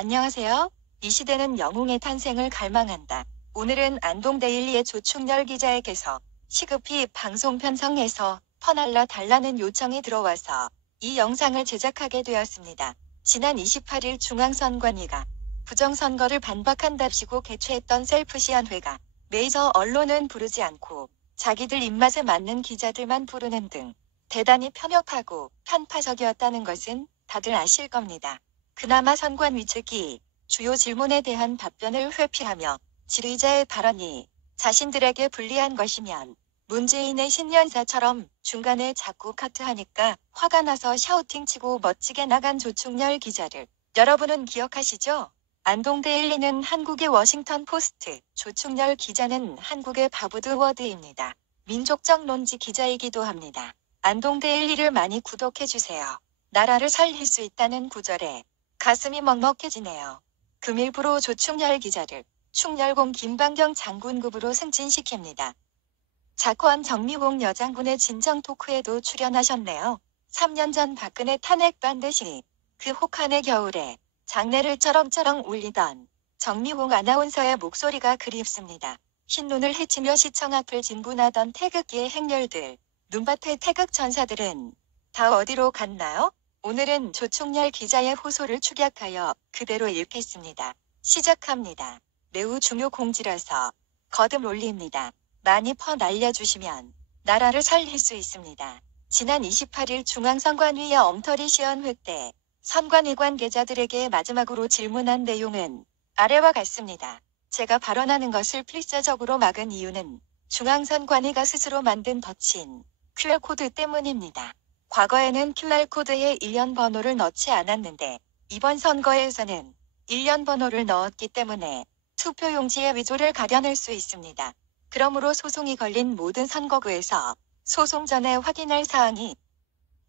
안녕하세요. 이 시대는 영웅의 탄생을 갈망한다. 오늘은 안동데일리의 조충렬 기자에게서 시급히 방송 편성해서 퍼날라 달라는 요청이 들어와서 이 영상을 제작하게 되었습니다. 지난 28일 중앙선관위가 부정선거를 반박한답시고 개최했던 셀프시연회가 메이저 언론은 부르지 않고 자기들 입맛에 맞는 기자들만 부르는 등 대단히 편협하고 편파적이었다는 것은 다들 아실 겁니다. 그나마 선관위 측이 주요 질문에 대한 답변을 회피하며 질의자의 발언이 자신들에게 불리한 것이면 문재인의 신년사처럼 중간에 자꾸 카트하니까 화가 나서 샤우팅치고 멋지게 나간 조충렬 기자를 여러분은 기억하시죠? 안동데일리는 한국의 워싱턴 포스트, 조충렬 기자는 한국의 바브드워드입니다. 민족적 논지 기자이기도 합니다. 안동데일리를 많이 구독해주세요. 나라를 살릴 수 있다는 구절에 가슴이 먹먹해지네요. 금일부로 조충렬 기자를 충렬공 김방경 장군급으로 승진시킵니다. 작원 정미공 여장군의 진정 토크에도 출연하셨네요. 3년 전 박근혜 탄핵 반대 시 그 혹한의 겨울에 장내를 쩌렁쩌렁 울리던 정미공 아나운서의 목소리가 그립습니다. 흰눈을 헤치며 시청 앞을 진군하던 태극기의 행렬들, 눈밭의 태극 전사들은 다 어디로 갔나요? 오늘은 조충렬 기자의 호소를 축약하여 그대로 읽겠습니다. 시작합니다. 매우 중요 공지라서 거듭 올립니다. 많이 날려주시면 나라를 살릴 수 있습니다. 지난 28일 중앙선관위의 엉터리 시연회 때 선관위 관계자들에게 마지막으로 질문한 내용은 아래와 같습니다. 제가 발언하는 것을 필사적으로 막은 이유는 중앙선관위가 스스로 만든 덧친 QR코드 때문입니다. 과거에는 QR코드에 일련 번호를 넣지 않았는데 이번 선거에서는 일련 번호를 넣었기 때문에 투표용지의 위조를 가려낼 수 있습니다. 그러므로 소송이 걸린 모든 선거구에서 소송 전에 확인할 사항이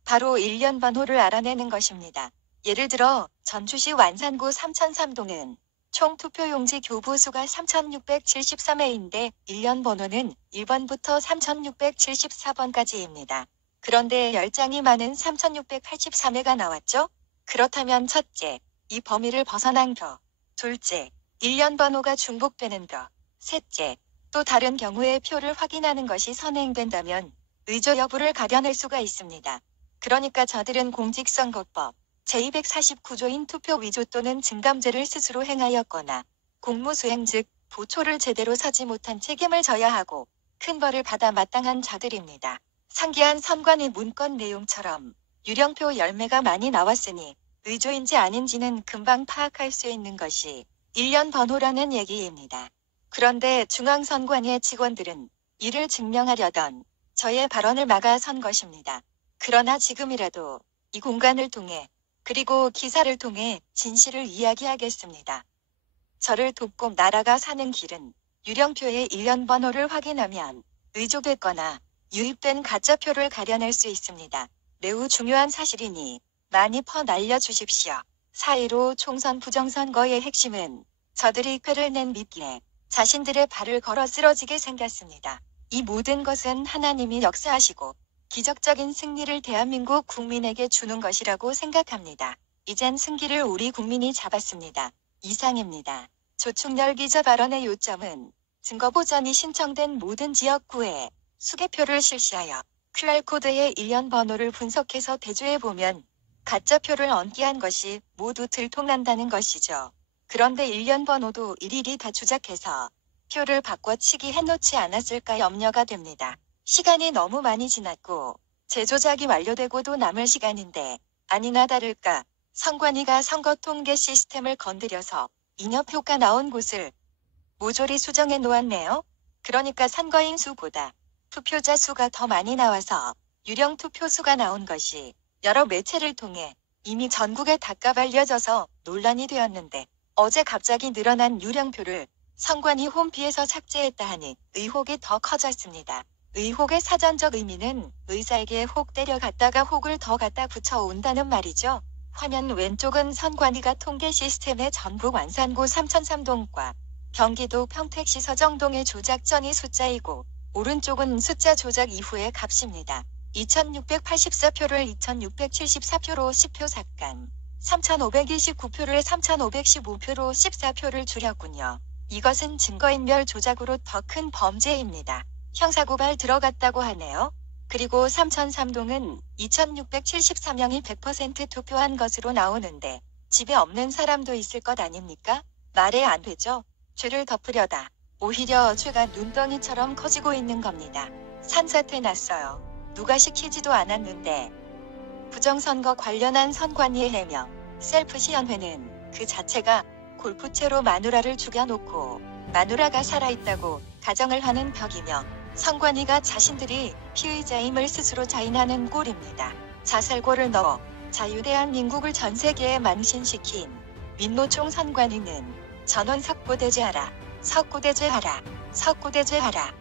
바로 일련 번호를 알아내는 것입니다. 예를 들어 전주시 완산구 3003동은 총 투표용지 교부수가 3673회인데 일련 번호는 1번부터 3674번까지입니다. 그런데 10장이 많은 3683회가 나왔죠? 그렇다면 첫째, 이 범위를 벗어난 거. 둘째, 일련 번호가 중복되는 거. 셋째, 또 다른 경우에 표를 확인하는 것이 선행된다면 의조 여부를 가려낼 수가 있습니다. 그러니까 저들은 공직선거법 제249조인 투표 위조 또는 증감죄를 스스로 행하였거나 공무수행 즉 보초를 제대로 서지 못한 책임을 져야 하고 큰 벌을 받아 마땅한 자들입니다. 상기한 선관위 문건 내용처럼 유령표 열매가 많이 나왔으니 의조인지 아닌지는 금방 파악할 수 있는 것이 일련 번호라는 얘기입니다. 그런데 중앙선관위의 직원들은 이를 증명하려던 저의 발언을 막아선 것입니다. 그러나 지금이라도 이 공간을 통해 그리고 기사를 통해 진실을 이야기하겠습니다. 저를 돕고 나라가 사는 길은 유령표의 일련 번호를 확인하면 의조됐거나 유입된 가짜표를 가려낼 수 있습니다. 매우 중요한 사실이니 많이 날려주십시오. 4.15 총선 부정선거의 핵심은 저들이 꾀를 낸 미끼에 자신들의 발을 걸어 쓰러지게 생겼습니다. 이 모든 것은 하나님이 역사하시고 기적적인 승리를 대한민국 국민에게 주는 것이라고 생각합니다. 이젠 승기를 우리 국민이 잡았습니다. 이상입니다. 조충렬 기자 발언의 요점은 증거보전이 신청된 모든 지역구에 수개표를 실시하여 QR코드의 일련 번호를 분석해서 대조해보면 가짜표를 얹기한 것이 모두 들통난다는 것이죠. 그런데 일련 번호도 일일이 다 조작해서 표를 바꿔치기 해놓지 않았을까 염려가 됩니다. 시간이 너무 많이 지났고 재조작이 완료되고도 남을 시간인데 아니나 다를까 선관위가 선거 통계 시스템을 건드려서 잉여표가 나온 곳을 모조리 수정해 놓았네요. 그러니까 선거인 수보다 투표자 수가 더 많이 나와서 유령 투표 수가 나온 것이 여러 매체를 통해 이미 전국에 닷갑 알려져서 논란이 되었는데 어제 갑자기 늘어난 유령표를 선관위 홈피에서 삭제했다 하니 의혹이 더 커졌습니다. 의혹의 사전적 의미는 의사에게 혹 때려갔다가 혹을 더 갖다 붙여온다는 말이죠. 화면 왼쪽은 선관위가 통계 시스템의 전북 완산구 3003동과 경기도 평택시 서정동의 조작전이 숫자이고 오른쪽은 숫자 조작 이후의 값입니다. 2684표를 2674표로 10표 삭감. 3,529표를 3,515표로 14표를 줄였군요. 이것은 증거인멸 조작으로 더 큰 범죄입니다. 형사고발 들어갔다고 하네요. 그리고 3,003동은 2,673명이 100% 투표한 것으로 나오는데 집에 없는 사람도 있을 것 아닙니까? 말해 안 되죠. 죄를 덮으려다 오히려 죄가 눈덩이처럼 커지고 있는 겁니다. 산사태 났어요. 누가 시키지도 않았는데. 부정선거 관련한 선관위의 해명. 셀프시연회는 그 자체가 골프채로 마누라를 죽여놓고 마누라가 살아있다고 가정을 하는 벽이며 선관위가 자신들이 피의자임을 스스로 자인하는 꼴입니다. 자살골을 넣어 자유대한민국을 전 세계에 망신시킨 민노총 선관위는 전원 석고대죄하라, 석고대죄하라, 석고대죄하라.